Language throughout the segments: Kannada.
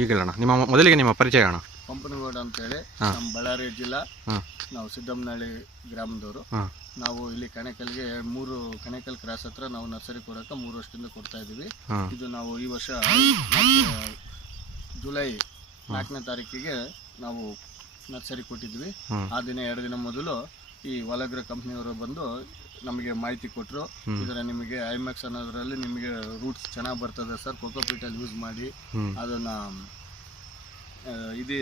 ಈಗ ಹೇಳೋಣ ನಿಮ್ಮ ಮೊದಲಿಗೆ ನಿಮ್ಮ ಪರಿಚಯ ಅಣ್ಣ. ಪಂಪನಗೌಡ ಅಂತೇಳಿ ಹೇಳಿ ನಮ್ಮ ಬಳ್ಳಾರಿ ಜಿಲ್ಲಾ ನಾವು ಸಿದ್ದಮ್ಮನಹಳ್ಳಿ ಗ್ರಾಮದವರು. ನಾವು ಇಲ್ಲಿ ಕಣೆಕಲ್ಗೆ ಮೂರು ಕಣೆಕಲ್ ಕ್ರಾಸ್ ಹತ್ರ ನಾವು ನರ್ಸರಿ ಕೊಡೋಕೆ ಮೂರು ವರ್ಷದಿಂದ ಕೊಡ್ತಾ ಇದ್ದೀವಿ. ಇದು ನಾವು ಈ ವರ್ಷ ಜುಲೈ ನಾಲ್ಕನೇ ತಾರೀಕಿಗೆ ನಾವು ನರ್ಸರಿ ಕೊಟ್ಟಿದ್ವಿ. ಆ ದಿನ ಎರಡು ದಿನ ಮೊದಲು ಈ ವಲಗ್ರ ಕಂಪ್ನಿಯವರು ಬಂದು ನಮಗೆ ಮಾಹಿತಿ ಕೊಟ್ಟರು. ಇದರ ನಿಮಗೆ ಐಮ್ಯಾಕ್ಸ್ ಅನ್ನೋದ್ರಲ್ಲಿ ನಿಮಗೆ ರೂಟ್ಸ್ ಚೆನ್ನಾಗಿ ಬರ್ತದೆ ಸರ್ ಕೊಕೋಪೀಟಲ್ಲಿ ಯೂಸ್ ಮಾಡಿ ಅದನ್ನ ಇದು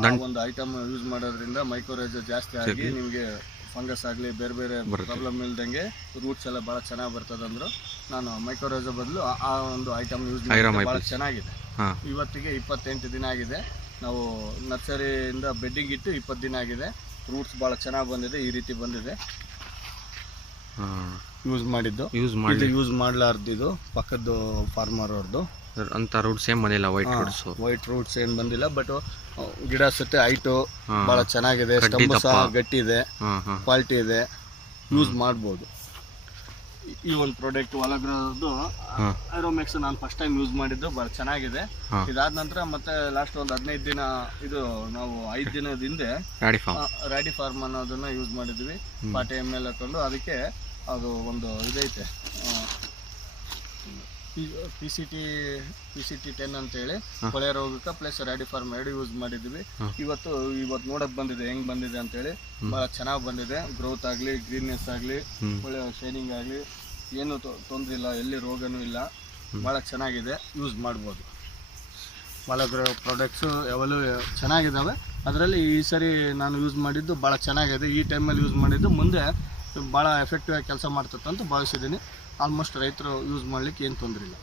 ಆ ಒಂದು ಐಟಮ್ ಯೂಸ್ ಮಾಡೋದ್ರಿಂದ ಮೈಕ್ರೋರೇಜ್ ಜಾಸ್ತಿ ಆಗಿ ನಿಮಗೆ ಫಂಗಸ್ ಆಗಲಿ ಬೇರೆ ಬೇರೆ ಪ್ರಾಬ್ಲಮ್ ಇಲ್ದಂಗೆ ರೂಟ್ಸ್ ಎಲ್ಲ ಭಾಳ ಚೆನ್ನಾಗಿ ಬರ್ತದೆ ಅಂದ್ರು ನಾನು ಮೈಕ್ರೋರೇಜ್ ಬದಲು ಆ- ಒಂದು ಐಟಮ್ ಯೂಸ್ ಮಾಡಿ ಭಾಳ ಚೆನ್ನಾಗಿದೆ. ಹಾಂ. ಇವತ್ತಿಗೆ ಇಪ್ಪತ್ತೆಂಟು ದಿನ ಆಗಿದೆ. ನಾವು ನರ್ಸರಿಯಿಂದ ಬೆಡ್ಡಿಂಗ್ ಇಟ್ಟು ಇಪ್ಪತ್ತು ದಿನ ಆಗಿದೆ. ರೂಟ್ಸ್ ಭಾಳ ಚೆನ್ನಾಗಿ ಬಂದಿದೆ ಈ ರೀತಿ ಬಂದಿದೆ. ಯೂಸ್ ಮಾಡಿದ್ದು. ಯೂಸ್ ಮಾಡಿ ಯೂಸ್ ಮಾಡಲಾರ್ದು ಇದು ಪಕ್ಕದ್ದು ಫಾರ್ಮರ್ ಅವ್ರದ್ದು ಅಂತ ರೂಟ್ಸ್ ಸೇಮ್ ಬಂದಿಲ್ಲ ವೈಟ್ ರೂಟ್ಸ್ ವೈಟ್ ರೂಟ್ಸ್ ಏನು ಬಂದಿಲ್ಲ ಬಟ್ ಗಿಡ ಸತ್ತೆ ಹೈಟು ಭಾಳ ಚೆನ್ನಾಗಿದೆ. ಸ್ಟಂಬ್ ಸಹ. ಗಟ್ಟಿ ಇದೆ ಕ್ವಾಲಿಟಿ ಇದೆ. ಯೂಸ್ ಮಾಡ್ಬೋದು. ಈ- ಒಂದು ಪ್ರಾಡಕ್ಟ್ ಒಳಗ್ರದ್ದು ಐರೋಮ್ಯಾಕ್ಸ್ ಐರೋಮೆಕ್ಸ್ ನಾನು ಫಸ್ಟ್ ಟೈಮ್ ಯೂಸ್ ಮಾಡಿದ್ದು ಬಹಳ ಚೆನ್ನಾಗಿದೆ. ಇದಾದ ನಂತರ ಮತ್ತೆ ಲಾಸ್ಟ್ ಒಂದು ಹದಿನೈದು ದಿನ ಇದು ನಾವು ಐದು ದಿನದ ಹಿಂದೆ ರಾಡಿ ಫಾರ್ಮ್ ಅನ್ನೋದನ್ನ ಯೂಸ್ ಮಾಡಿದ್ವಿ. ಪಾಟೆ ಎಂ ಎಲ್ ಹಾಕೊಂಡು ಅದಕ್ಕೆ ಅದು ಒಂದು ಇದೈತೆ P C T P C T ten ಅಂತೇಳಿ. ಕೊಳೆ ರೋಗಕ್ಕೆ ಪ್ಲಸ್ ರ್ಯಾಡಿ ಫಾರ್ಮ್ ಎರಡು ಯೂಸ್ ಮಾಡಿದ್ವಿ. ಇವತ್ತು ಇವತ್ತು ನೋಡಕ್ ಬಂದಿದೆ ಹೆಂಗ್ ಬಂದಿದೆ ಅಂತೇಳಿ. ಹೇಳಿ ಭಾಳ ಚೆನ್ನಾಗಿ ಬಂದಿದೆ. ಗ್ರೋತ್ ಆಗಲಿ ಗ್ರೀನ್ನೆಸ್ ಆಗಲಿ ಒಳ್ಳೆ ಶೈನಿಂಗ್ ಆಗಲಿ ಏನು ತೊಂದರೆ ಇಲ್ಲ ಎಲ್ಲಿ ರೋಗನೂ ಇಲ್ಲ. ಭಾಳ ಚೆನ್ನಾಗಿದೆ ಯೂಸ್ ಮಾಡ್ಬೋದು. ಮಲಗ್ರ ಪ್ರಾಡಕ್ಟ್ಸು ಯಾವಲ್ಲೂ ಚೆನ್ನಾಗಿದ್ದಾವೆ ಅದರಲ್ಲಿ ಈ ಸರಿ ನಾನು ಯೂಸ್ ಮಾಡಿದ್ದು ಭಾಳ ಚೆನ್ನಾಗಿದೆ. ಈ ಟೈಮಲ್ಲಿ ಯೂಸ್ ಮಾಡಿದ್ದು. ಮುಂದೆ ಭಾಳ ಎಫೆಕ್ಟಿವ್ ಆಗಿ ಕೆಲಸ ಮಾಡ್ತದೆ ಅಂತ ಭಾವಿಸಿದ್ದೀನಿ. ಆಲ್ಮೋಸ್ಟ್ ರೈತರು ಯೂಸ್ ಮಾಡಲಿಕ್ಕೆ ಏನು ತೊಂದರೆ ಇಲ್ಲ.